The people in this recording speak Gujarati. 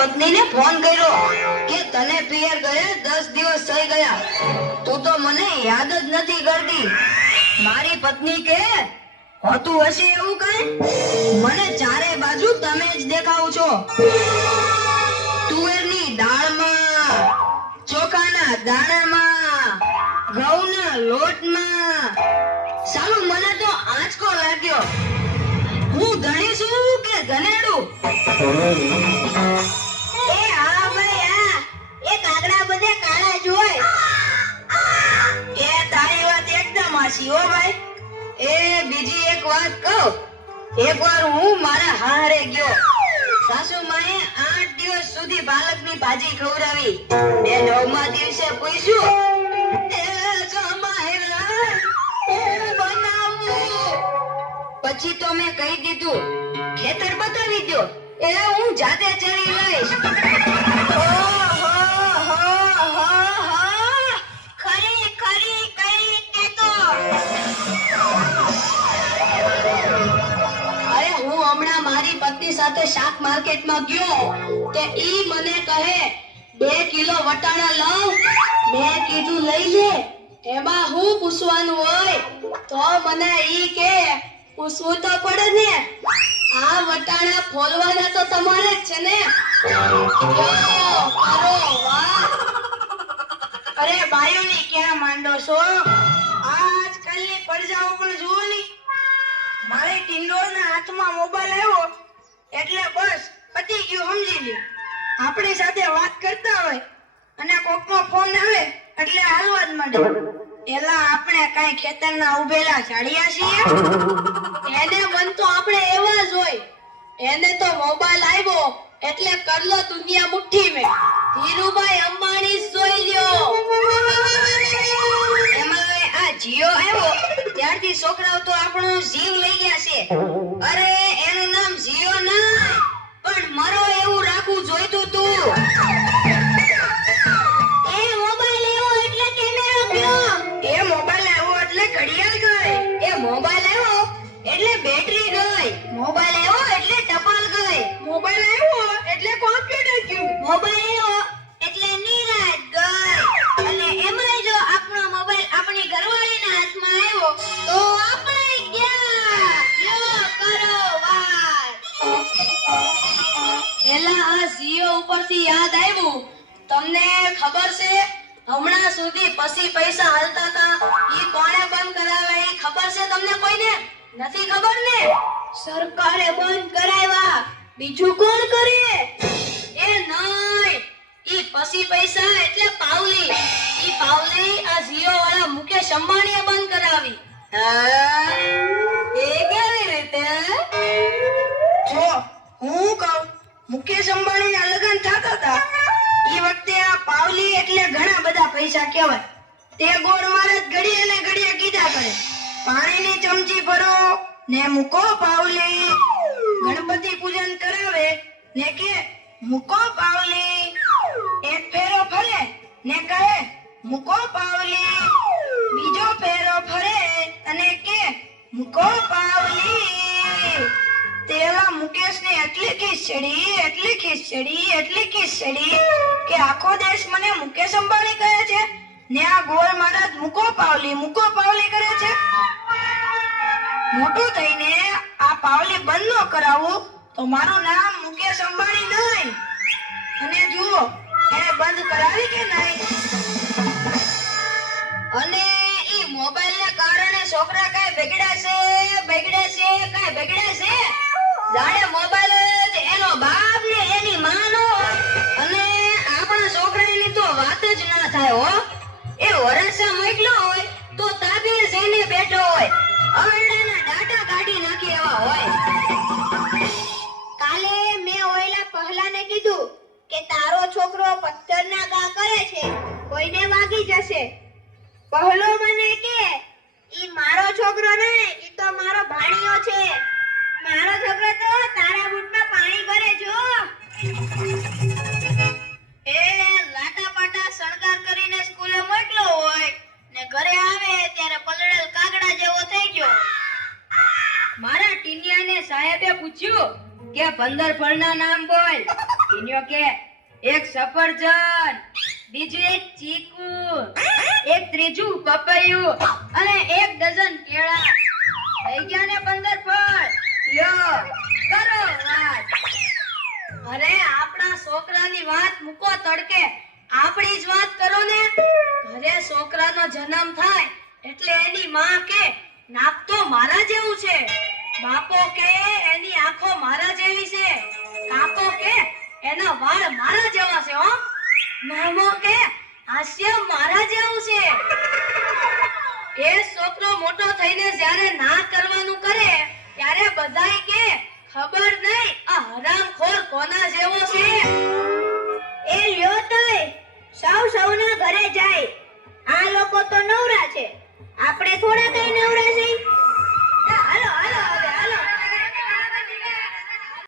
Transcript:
પત્નીને ફોન કર્યો કે તને પિયર ગયા 10 દિવસ થઈ ગયા, તું તો મને યાદ જ નથી કરતી. મારી પત્ની કે હોતું હશે એવું કઈ? મને ચારે બાજુ તમે જ દેખાવ છો. તુવેરની દાળમાં, ચોખાના દાણામાં, ઘઉંના લોટમાં. સાલું મને તો આંચકો લાગ્યો. હું ધણી છું કે ધનેડું? એ હા ભાઈ હા, એ કાગડા બધે કાળા જ હોય. એ તારી વાત એકદમ હાચી હો ભાઈ. એ બીજી એક વાત કહું. એકવાર હું મારા હારે ગયો. સાસુમાએ 8 દિવસ સુધી પાલકની ભાજી ખવડાવી. એ 9મા દિવસે પૂછ્યું, એ જમાઈરા હું બનાવું? પછી તો મેં કહી દીધું, ખેતર બતાવી દો, એ હું જાતે ચરી લઈશ. ખરી ખરી કઈ તે તો. અરે હું હમણાં મારી પત્ની સાથે શાક માર્કેટમાં ગયો તે ઈ મને કહે 2 કિલો વટાણા લઉં. મેં કીધું લઈ લે, એમાં હું પૂછવાનું હોય? તો મને ઈ કે પૂછવું તો પડે ને, આ વટાણા ફોલવાના તો તમારે જ છે ને. વાહ. અરે બાયુની ક્યાં માંડો છો? આજકાલની પડજાઓ પણ જુઓ ની. મારે ટિંડોળના હાથમાં મોબાઈલ આવ્યો એટલે બસ પતી ગયું, સમજી લ્યો. આપણી સાથે વાત કરતા હોય અને કોકનો ફોન આવે એટલે હાલવા જ માંડે. એલા આપણે કઈ ખેતરના ઉભેલા ઝાડિયા છીએ? એને મન તો આપણે એવા જ હોય. એને તો મોબાઈલ આવ્યો એટલે કરલો દુનિયા મુઠ્ઠી મેં. ધીરુભાઈ અંબાણી જ જોઈ લ્યો. એમાં આ જીઓ આવ્યો ત્યારથી છોકરાઓ તો આપણો જીવ લઈ ગયા છે. અરે એનું નામ જીઓ ના પણ મરો એવું રાખવું જોઈતું તું. એ મોબાઈલ આવ્યો એટલે કેમેરો ગયો. એ મોબાઈલ આવ્યો એટલે ઘડિયાળ ગઈ. એ મોબાઈલ આવ્યો એટલે બેટરી ગઈ. મોબાઈલ આવ્યો એટલે ટપાલ ગઈ. મોબાઈલ આવ્યો એટલે કોમ્પ્યુટર ગયું. મોબાઈલ આવ્યો એટલે નિરાત ગઈ. અને એમાંય જો આપણો મોબાઈલ આપણી ઘરવાળીના હાથમાં આવ્યો તો આપણે ગયા. લ્યો કરો વાત. એલા આ જીઓ ઉપરથી યાદ આવ્યું. તમને ખબર છે હમણાં સુધી પછી પૈસા હાલતા હતા ઈ કોણે બંધ કરાવ્યા? ઈ ખબર છે તમને કોઈને? નથી ખબર ને? સરકારે બંધ કરાવ્યા. બીજું કોણ કરે? એ નહીં, ઈ પછી પૈસા એટલે પાવલી. ઈ પાવલી આ જીઓ વાળા મુકેશ અંબાણીએ બંધ કરાવી. હા, એ કેવી રીતે? જો હું કહું, મુકેશ અંબાણીના લગ્ન થતા હતા ઈ વખતે આ પાવલી એટલે ઘણા બધા પૈસા કહેવાય. તે ગોળ મારે ઘડીએ ને ઘડીએ કીધા કરે, પાણીની ચમચી ભરો ને મૂકો પાવલી. ગણપતિ પૂજન કરાવે ને કે મૂકો પાવલી. એક ફેરો ફરે ને કહે મૂકો પાવલી. બીજો ફેરો ફરે અને કે મૂકો પાવલી. તેલા મુકેશને એટલી ખીચડી કે આખો દેશ મને મુકેશ અંબાણી કહે છે ને આ ગોળ મહારાજ મૂકો પાવલી કરે છે. મોટું થઈને આ પાવલી બંધ ન કરાવું તો મારું નામ મુકેશ અંબાણી નહીં. અને જુઓ એને બંધ કરાવી કે નહીં. અને ઈ મોબાઈલને કારણે છોકરા કાઈ બગડ્યા છે. જાણે મોબાઈલ જ એનો બાપ ને એની માં નો હોય. અને આપણા છોકરાની તો વાત જ ના થાય હો. એ વરસા મોકલો હોય તો તાબીર જઈને બેઠો હોય, અરડાના ડાટા કાઢી નાખી એવા હોય. કાલે મેં ઓયલા પહલાને કીધું કે તારો છોકરો પથ્થરના ઘા કરે છે, કોઈને વાગી જશે. પહલો મને કે ઈ મારો છોકરો નહીં, ઈ તો મારો ભાણિયો છે. મારો છોકરો તો તારા બૂટમાં પાણી ભરે જો. એ લાટા પાટા શણગાર કરીને સ્કૂલે મોકલો હોય ને ઘરે આવે ત્યારે પલળેલ કાગડા જેવો થઈ ગયો. મારા ટીનિયાને સાહેબે પૂછ્યું કે 15 ફળના નામ બોલ. એ ઈન્યો કે એક સફરજન, બીજું એક ચીકુ, એક ત્રીજું પપૈયું અને એક ડઝન કેળા. થઈ ગયા ને 15 ફળ. લ્યો કરો વાત. અરે આપણા છોકરાની વાત મૂકો તડકે, આપણી જ વાત કરો ને. ઘરે છોકરાનો જન્મ થાય એટલે એની માં કે નાક તો મારા જેવું છે, બાપો કે એની આંખો મારા જેવી છે, કાકો કે એના વાળ મારા જેવા છે, હો મામો કે હાસ્ય મારા જેવું છે. એ છોકરો મોટો થઈને જ્યારે ના કરવાનું કરે ત્યારે બધાય કે ખબર નહીં